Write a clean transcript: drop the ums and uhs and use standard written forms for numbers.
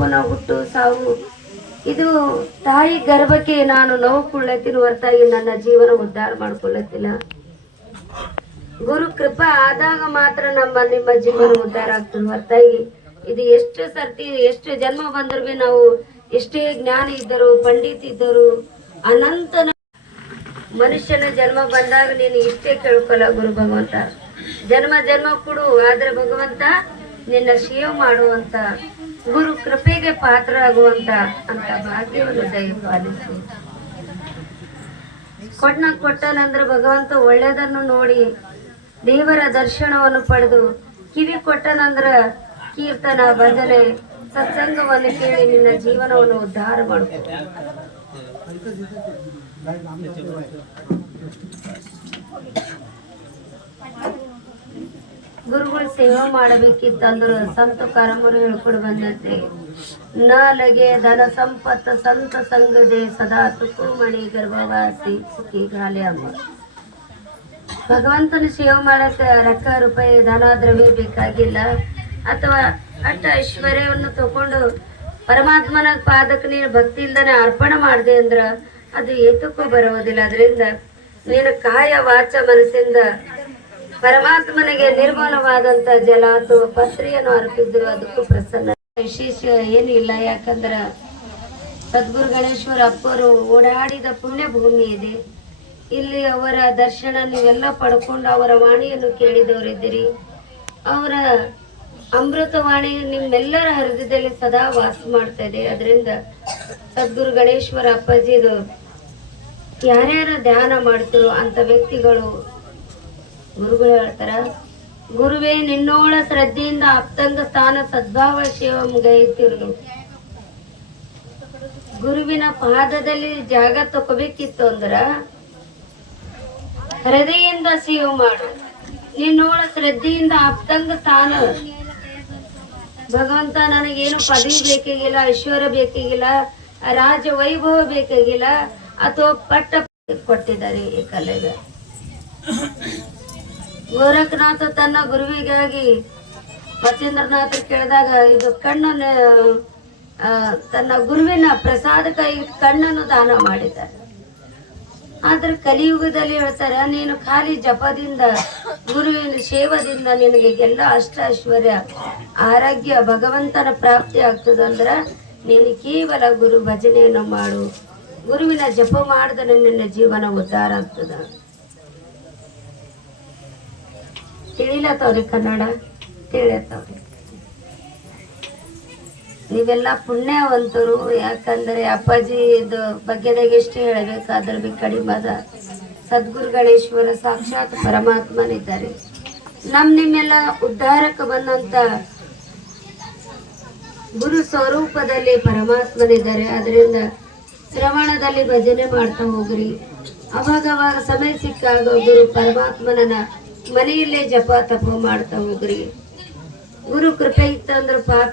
ಪುನಃ ಹುಟ್ಟು ಸಾವು. ಇದು ತಾಯಿ ಗರ್ಭಕ್ಕೆ ನಾನು ನೋವು ಕೊಳ್ಳತ್ತೀನಿ ಹೊರತಾಗಿ ನನ್ನ ಜೀವನ ಉದ್ಧಾರ ಮಾಡ್ಕೊಳ್ಳತ್ತಿಲ್ಲ. ಗುರು ಕೃಪಾ ಆದಾಗ ಮಾತ್ರ ನಿಮ್ಮ ಜೀವನ ಉದ್ಧಾರ ಆಗ್ತದೆ ಹೊರತಾಗಿ ಇದು ಎಷ್ಟು ಸರ್ತಿ ಎಷ್ಟು ಜನ್ಮ ಬಂದರೂ ಭೀ ನಾವು ಎಷ್ಟೇ ಜ್ಞಾನ ಇದ್ದರು ಪಂಡಿತ್ ಇದ್ದರು ಅನಂತ ಮನುಷ್ಯನ ಜನ್ಮ ಬಂದಾಗ ನೀನು ಇಷ್ಟೇ ಕೇಳ್ಕೊಲ್ಲ ಗುರು ಭಗವಂತ ಜನ್ಮ ಜನ್ಮ ಕೊಡು, ಆದ್ರೆ ಭಗವಂತ ನಿನ್ನ ಸೇವೆ ಮಾಡುವಂತ ಗುರು ಕೃಪೆಗೆ ಪಾತ್ರ ಆಗುವಂತ ಅಂತ ಭಾಗ್ಯವನ್ನು ದಯಪಾಲಿಸು. ಕೊಟ್ಟನಂದ್ರೆ ಭಗವಂತ ಒಳ್ಳೆಯದನ್ನು ನೋಡಿ ದೇವರ ದರ್ಶನವನ್ನು ಪಡೆದು ಕಿವಿ ಕೊಟ್ಟನಂದ್ರ ಕೀರ್ತನ ಭಜನೆ ಸತ್ಸಂಗವನ್ನು ಕೇಳಿ ನಿನ್ನ ಜೀವನವನ್ನು ಉದ್ಧಾರ ಮಾಡ್ಕೊ. ಗುರುಗಳು ಸೇವೆ ಮಾಡಬೇಕಿತ್ತಂದ್ರೆ ಸಂತ ಕರಮರು ಹೇಳ್ಕೊಡು ಬಂದಂತೆ ನಾಲಗೆ ಧನ ಸಂಪತ್ತ ಸಂತ ಸಂಗದೆ ಸದಾ ತುಕುಮಣಿ ಗರ್ಭವಾಸಿ ಸುಖಿ ಗಾಲಿ ಅಮ್ಮ. ಭಗವಂತನ ಸೇವೆ ಮಾಡಕ್ಕೆ ರೊಕ್ಕ ರೂಪಾಯಿ ಧನ ದ್ರವ್ಯ ಬೇಕಾಗಿಲ್ಲ, ಅಥವಾ ಅಟ್ಟ ಐಶ್ವರ್ಯವನ್ನು ತಗೊಂಡು ಪರಮಾತ್ಮನ ಪಾದಕ್ಕೆ ನೀನು ಭಕ್ತಿಯಿಂದನೇ ಅರ್ಪಣೆ ಮಾಡಿದೆ ಅಂದ್ರ ಅದು ಏತಕ್ಕೂ ಬರುವುದಿಲ್ಲ. ಅದರಿಂದ ನೀನು ಕಾಯ ವಾಚ ಮನಸ್ಸಿಂದ ಪರಮಾತ್ಮನಿಗೆ ನಿರ್ಮಲವಾದಂತ ಜಲ ಅಥವಾ ಪತ್ರಿಯನ್ನು ಅರ್ಪಿದ್ರು ಅದಕ್ಕೂ ಪ್ರಸನ್ನ. ವಿಶೇಷ ಏನು ಇಲ್ಲ, ಯಾಕಂದ್ರ ಸದ್ಗುರು ಗಣೇಶ್ವರ ಅಪ್ಪರು ಓಡಾಡಿದ ಪುಣ್ಯ ಭೂಮಿ ಇದೆ. ಇಲ್ಲಿ ಅವರ ದರ್ಶನ ನೀವೆಲ್ಲ ಪಡ್ಕೊಂಡು ಅವರ ವಾಣಿಯನ್ನು ಕೇಳಿದವರಿದ್ದೀರಿ. ಅವರ ಅಮೃತವಾಣಿ ನಿಮ್ಮೆಲ್ಲರ ಹೃದಯದಲ್ಲಿ ಸದಾ ವಾಸ ಮಾಡ್ತಾ ಇದೆ. ಅದರಿಂದ ಸದ್ಗುರು ಗಣೇಶ್ವರ ಅಪ್ಪಾಜಿದು ಯಾರ್ಯಾರ ಧ್ಯಾನ ಮಾಡ್ತಿರೋ ಅಂತ ವ್ಯಕ್ತಿಗಳು ಗುರುಗಳು ಹೇಳ್ತಾರ, ಗುರುವೇ ನಿನ್ನೋಳ ಶ್ರದ್ಧೆಯಿಂದ ಅಪ್ತಂಗ ಸ್ಥಾನ ಸದ್ಭಾವ ಶಿವಂ ಗೈತಿರು. ಗುರುವಿನ ಪಾದದಲ್ಲಿ ಜಾಗ ತಗೋಬೇಕಿತ್ತು ಅಂದ್ರ ಹೃದಯದಿಂದ ಸೇವೆ ಮಾಡು. ನಿನ್ನೋಳ ಶ್ರದ್ಧೆಯಿಂದ ಅಪ್ತಂಗ ಸ್ಥಾನ. ಭಗವಂತ ನನಗೇನು ಪದವಿ ಬೇಕಾಗಿಲ್ಲ, ಐಶ್ವರ್ಯ ಬೇಕಾಗಿಲ್ಲ, ರಾಜ ವೈಭವ ಬೇಕಾಗಿಲ್ಲ, ಅಥವಾ ಪಟ್ಟ ಕೊಟ್ಟಿದ್ದಾರೆ ಈ ಕಲೆಗೆ. ಗೋರಖನಾಥ ತನ್ನ ಗುರುವಿಗಾಗಿ ಮಚೇಂದ್ರನಾಥ ಕೇಳಿದಾಗ ಇದು ಕಣ್ಣನ್ನು ತನ್ನ ಗುರುವಿನ ಪ್ರಸಾದಕ್ಕಾಗಿ ಕಣ್ಣನ್ನು ದಾನ ಮಾಡಿದ್ದಾರೆ. ಆದ್ರೆ ಕಲಿಯುಗದಲ್ಲಿ ಹೇಳ್ತಾರೆ, ನೀನು ಖಾಲಿ ಜಪದಿಂದ ಗುರುವಿನ ಸೇವದಿಂದ ನಿನಗೆ ಎಲ್ಲ ಅಷ್ಟ ಐಶ್ವರ್ಯ ಆರೋಗ್ಯ ಭಗವಂತನ ಪ್ರಾಪ್ತಿ ಆಗ್ತದಂದ್ರ ನೀನು ಕೇವಲ ಗುರು ಭಜನೆಯನ್ನು ಮಾಡು. ಗುರುವಿನ ಜಪ ಮಾಡಿದ್ರೆ ನಿನ್ನ ಜೀವನ ಉದ್ಧಾರ ಆಗ್ತದ. ತಿಳಿಲತ್ತವ್ರಿ ಕನ್ನಡ ತಿಳಿಯತ್ತವ್ರಿ. ನೀವೆಲ್ಲ ಪುಣ್ಯವಂತರು, ಯಾಕಂದ್ರೆ ಅಪ್ಪಾಜಿದು ಬಗ್ಗೆದಾಗ ಎಷ್ಟು ಹೇಳಬೇಕಾದ್ರೆ ಬಿ ಕಡಿಮೆ ಅದ. ಸದ್ಗುರು ಗಣೇಶ್ವರ ಸಾಕ್ಷಾತ್ ಪರಮಾತ್ಮನಿದ್ದಾರೆ. ನಿಮ್ಮೆಲ್ಲ ಉದ್ಧಾರಕ್ಕೆ ಬಂದಂತ ಗುರು ಸ್ವರೂಪದಲ್ಲಿ ಪರಮಾತ್ಮನಿದ್ದಾರೆ. ಅದರಿಂದ ಶ್ರವಣದಲ್ಲಿ ಭಜನೆ ಮಾಡ್ತಾ ಹೋಗ್ರಿ. ಅವಾಗ ಸಮಯ ಸಿಕ್ಕಾಗ ಗುರು ಪರಮಾತ್ಮನ ಮನೆಯಲ್ಲೇ ಜಪ ತಪ ಮಾಡ್ತಾ ಹೋಗ್ರಿ. ಗುರು ಕೃಪೆ ಇತ್ತಂದ್ರೆ ಪಾಪ